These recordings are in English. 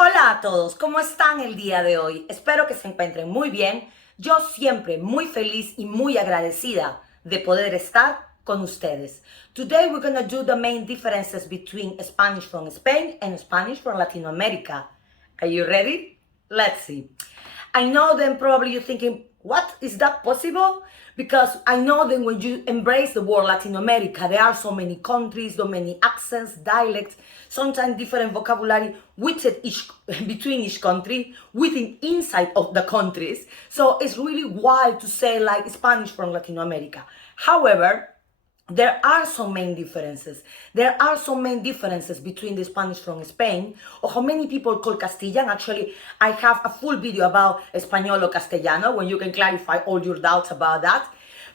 Hola a todos, ¿cómo están el día de hoy? Espero que se encuentren muy bien. Yo siempre muy feliz y muy agradecida de poder estar con ustedes. Today we're going to do the main differences between Spanish from Spain and Spanish from Latin America. Are you ready? Let's see. I know then probably you're thinking, what, is that possible? Because I know that when you embrace the word Latin America, there are so many countries, so many accents, dialects, sometimes different vocabulary within each country, within inside of the countries. So it's really wild to say like Spanish from Latin America. However, there are some main differences. There are some main differences between the Spanish from Spain, or how many people call Castellan. Actually, I have a full video about Español o Castellano, when you can clarify all your doubts about that.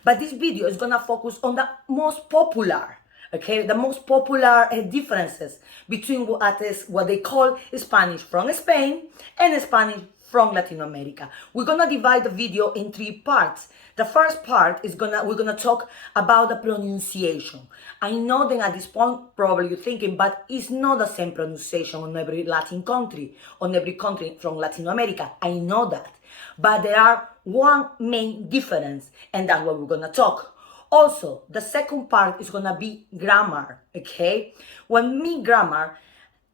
But this video is gonna focus on the most popular, okay, the most popular differences between what they call Spanish from Spain and Spanish from Latin America. We're gonna divide the video in 3 parts. The first part is we're gonna talk about the pronunciation. I know that at this point probably you're thinking, but it's not the same pronunciation on every Latin country, on every country from Latin America. I know that, but there are one main difference, and that's what we're gonna talk. Also, the second part is gonna be grammar, okay? When me grammar,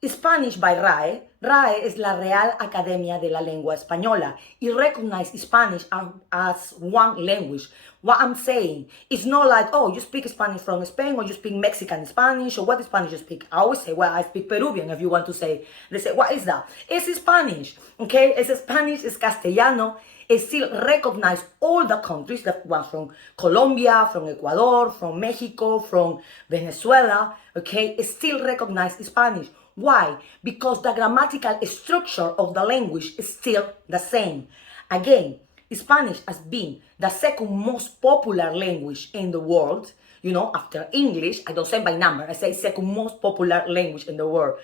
Spanish by RAE. RAE es la Real Academia de la Lengua Española. It recognizes Spanish as one language. What I'm saying is not like, oh, you speak Spanish from Spain, or you speak Mexican Spanish, or what Spanish you speak. I always say, well, I speak Peruvian, if you want to say. They say, what is that? It's Spanish, okay? It's Spanish, it's Castellano. It still recognize all the countries, the ones from Colombia, from Ecuador, from Mexico, from Venezuela, okay? It still recognize Spanish. Why? Because the grammatical structure of the language is still the same. Again, Spanish has been the second most popular language in the world, you know, after English. I don't say by number, I say second most popular language in the world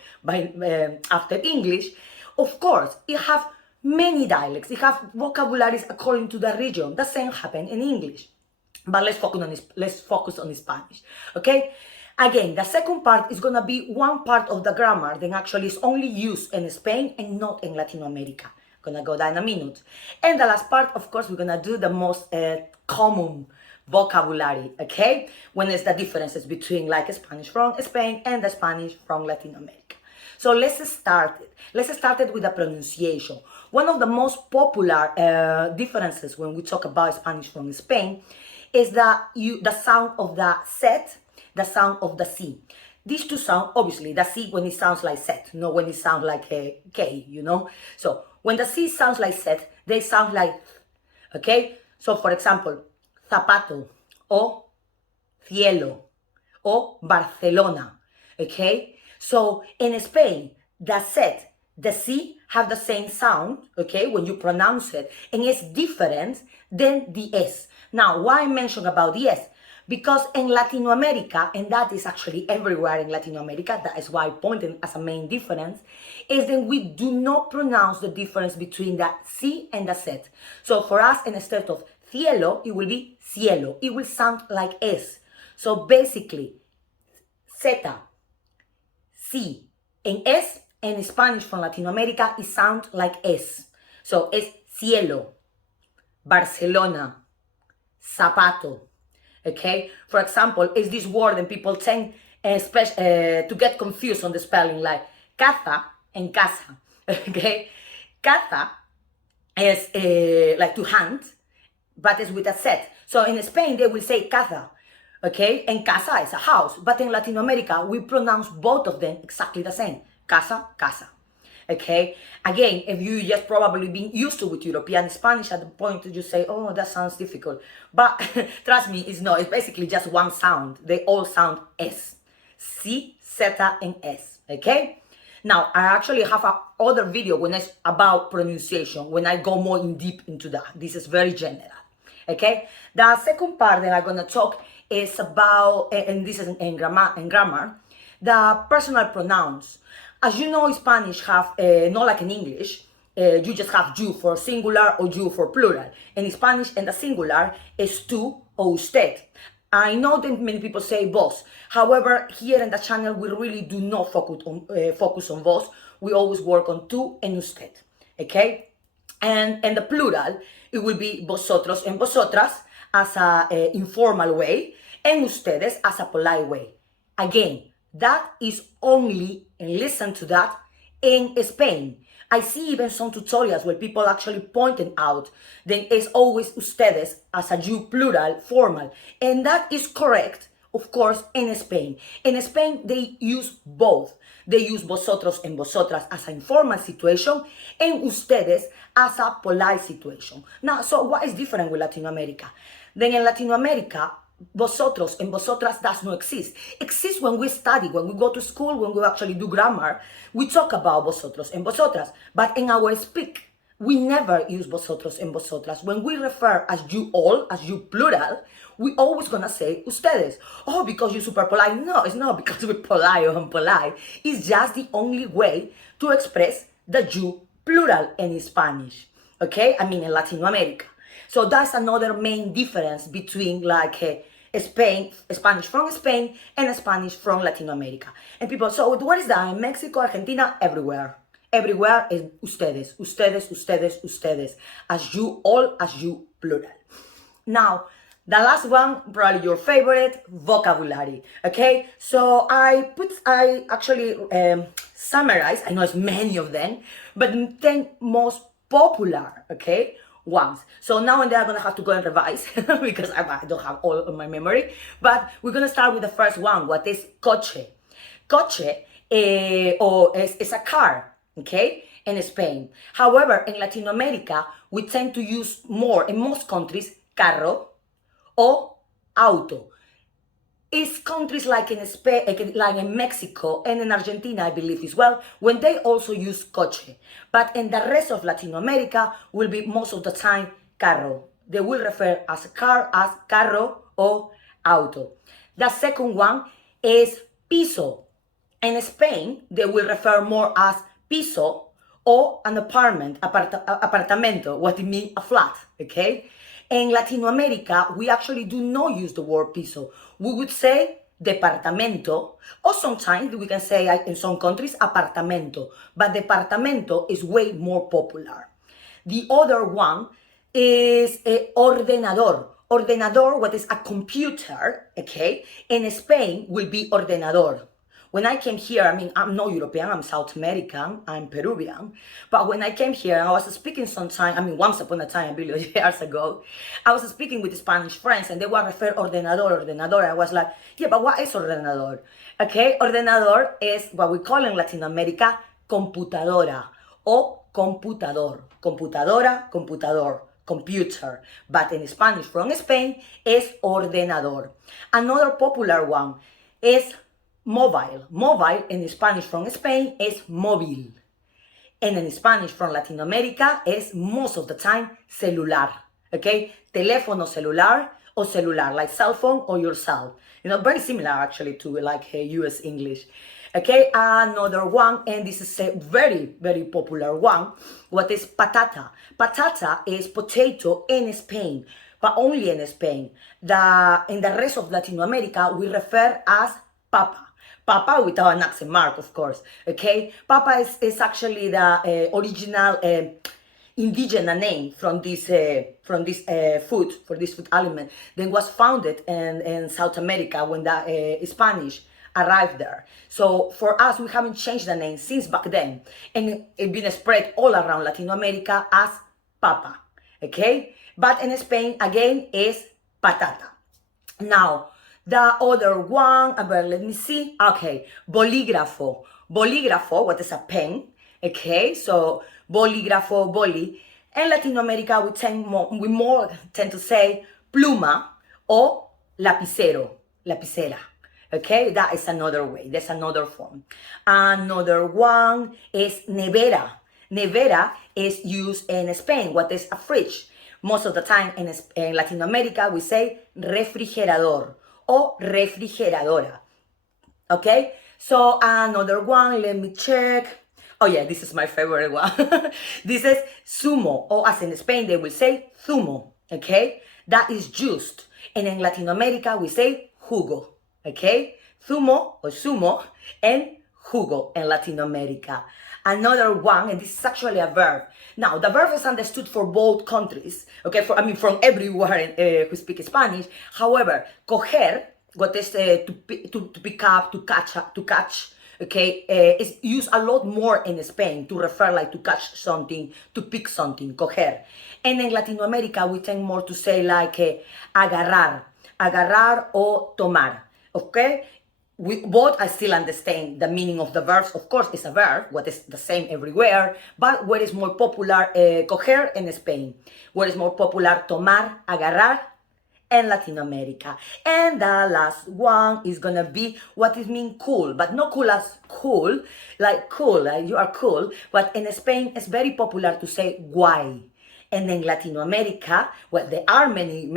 after English. Of course, it has many dialects, it has vocabularies according to the region. The same happened in English. But let's focus on Spanish, okay? Again, the second part is gonna be one part of the grammar that actually is only used in Spain and not in Latin America. I'm gonna go there in a minute. And the last part, of course, we're gonna do the most common vocabulary, okay? When it's the differences between like Spanish from Spain and the Spanish from Latin America. So let's start it. Let's start it with the pronunciation. One of the most popular differences when we talk about Spanish from Spain is the sound of the Z, the sound of the C. These two sound, obviously, the C when it sounds like Z, not when it sounds like a K, you know? So when the C sounds like Z, they sound like, okay? So for example, zapato, o cielo, o Barcelona, okay? So in Spain, the Z, the C have the same sound, okay, when you pronounce it, and it's different than the S. Now, why I mention about the S? Because in Latin America, and that is actually everywhere in Latin America, that is why I pointed as a main difference, is that we do not pronounce the difference between the C and the Z. So for us, instead of cielo, it will be cielo. It will sound like S. So basically, Z, C, and S, in Spanish from Latin America, it sounds like S. So it's cielo, Barcelona, zapato. Okay, for example, is this word and people tend to get confused on the spelling, like caza and casa. Okay, caza is like to hunt, but it's with a Z. So in Spain they will say caza, okay, and casa is a house, but in Latin America we pronounce both of them exactly the same, casa, casa. Okay, again, if you just probably been used to with European Spanish, at the point that you say, oh, that sounds difficult, but trust me, it's not. It's basically just one sound. They all sound S, C, Z, and S. Okay, now I actually have a other video when it's about pronunciation, when I go more in deep into that. This is very general. Okay, the second part that I'm gonna talk is about, and this is in grammar, the personal pronouns. As you know, Spanish have, not like in English, you just have you for singular or you for plural. In Spanish, and the singular is tú or usted. I know that many people say vos. However, here in the channel, we really do not focus on vos. we always work on tú and usted, okay? And the plural, it will be vosotros and vosotras as a informal way, and ustedes as a polite way. Again, that is only, and listen to that, in Spain. I see even some tutorials where people actually pointing out that it's always ustedes as a you plural formal. And that is correct, of course, in Spain. In Spain, they use both. They use vosotros and vosotras as an informal situation and ustedes as a polite situation. Now, so what is different with Latin America? Then in Latin America, vosotros and vosotras does not exist. Exists when we study, when we go to school, when we actually do grammar, we talk about vosotros and vosotras. But in our speak, we never use vosotros and vosotras. When we refer as you all, as you plural, we always gonna say ustedes. Oh, because you're super polite. No, it's not because we're polite or unpolite. It's just the only way to express the you plural in Spanish. Okay? I mean in Latin America. So that's another main difference between like Spanish from Spain and Spanish from Latin America. And people, so what is that? In Mexico, Argentina, everywhere. Everywhere is ustedes, ustedes, ustedes, ustedes. As you all, as you plural. Now, the last one, probably your favorite, vocabulary. Okay, so I actually summarize, I know it's many of them, but the 10 most popular, okay, ones. So now and then I'm gonna have to go and revise because I don't have all of my memory. But we're gonna start with the first one, what is coche. Coche is a car, okay, in Spain. However, in Latin America, we tend to use more, in most countries, carro or auto. It's countries like in Spain, like in Mexico and in Argentina, I believe as well, when they also use coche. But in the rest of Latin America, will be most of the time carro. They will refer as a car as carro or auto. The second one is piso. In Spain, they will refer more as piso or an apartment, apartamento, what it means a flat, okay? In Latin America, we actually do not use the word piso. We would say departamento, or sometimes we can say in some countries apartamento, but departamento is way more popular. The other one is ordenador. Ordenador, what is a computer, okay? In Spain will be ordenador. When I came here, I mean, I'm not European, I'm South American, I'm Peruvian. But when I came here, I was speaking sometime, I mean, once upon a time, a billion years ago, I was speaking with Spanish friends and they were referring ordenador, ordenador. I was like, yeah, but what is ordenador? Okay, ordenador is what we call in Latin America, computadora o computador. Computadora, computador, computer. But in Spanish from Spain is ordenador. Another popular one is mobile. Mobile in Spanish from Spain is móvil. And in Spanish from Latin America is most of the time celular. Okay? Teléfono celular or celular, like cell phone or your cell. You know, very similar actually to like US English. Okay, another one, and this is a very, very popular one. What is patata? Patata is potato in Spain, but only in Spain. In the rest of Latin America, we refer as papa. Papa without an accent mark, of course, okay? Papa is actually the original indigenous name from this food, for this food element. Then was founded in South America when the Spanish arrived there. So for us, we haven't changed the name since back then. And it's been spread all around Latin America as papa, okay? But in Spain, again, is patata. Now, the other one, let me see. Okay, bolígrafo. Bolígrafo, what is a pen? Okay, so bolígrafo, boli. In Latin America, we more tend to say pluma or lapicero, lapicera. Okay, that is another way. There's another form. Another one is nevera. Nevera is used in Spain. What is a fridge? Most of the time in Latin America, we say refrigerador o refrigeradora. Okay, so another one, let me check. Oh yeah, this is my favorite one. This is zumo, or as in Spain, they will say zumo. Okay, that is juiced. And in Latin America, we say jugo. Okay, zumo or sumo and jugo in Latin America. another one, and this is actually a verb. Now, the verb is understood for both countries, okay? From everywhere who speak Spanish. However, coger, what is to pick up, to catch, okay, is used a lot more in Spain to refer like to catch something, to pick something, coger. And in Latin America, we tend more to say like agarrar o tomar, okay? Both I still understand the meaning of the verbs. Of course, it's a verb, what is the same everywhere, but what is more popular, coger in Spain. What is more popular, tomar, agarrar, and Latin America. And the last one is gonna be what is mean cool, but not cool as cool, like you are cool, but in Spain it's very popular to say guay. And in Latin America, well, there are many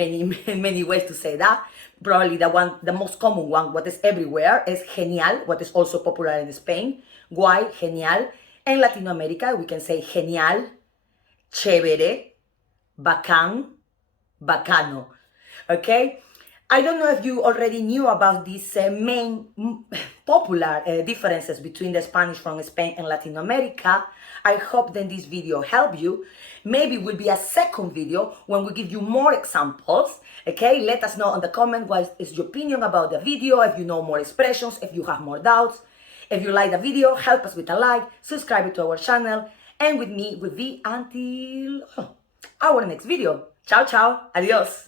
ways to say that. Probably the most common one, what is everywhere, is genial, what is also popular in Spain. Guay, genial. In Latin America, we can say genial, chévere, bacán, bacano. Okay? I don't know if you already knew about these main popular differences between the Spanish from Spain and Latin America. I hope that this video helped you. Maybe will be a second video when we give you more examples. Okay, let us know in the comment what is your opinion about the video, if you know more expressions, if you have more doubts. If you like the video, help us with a like, subscribe to our channel, and with me will be until our next video. Ciao, ciao, adios.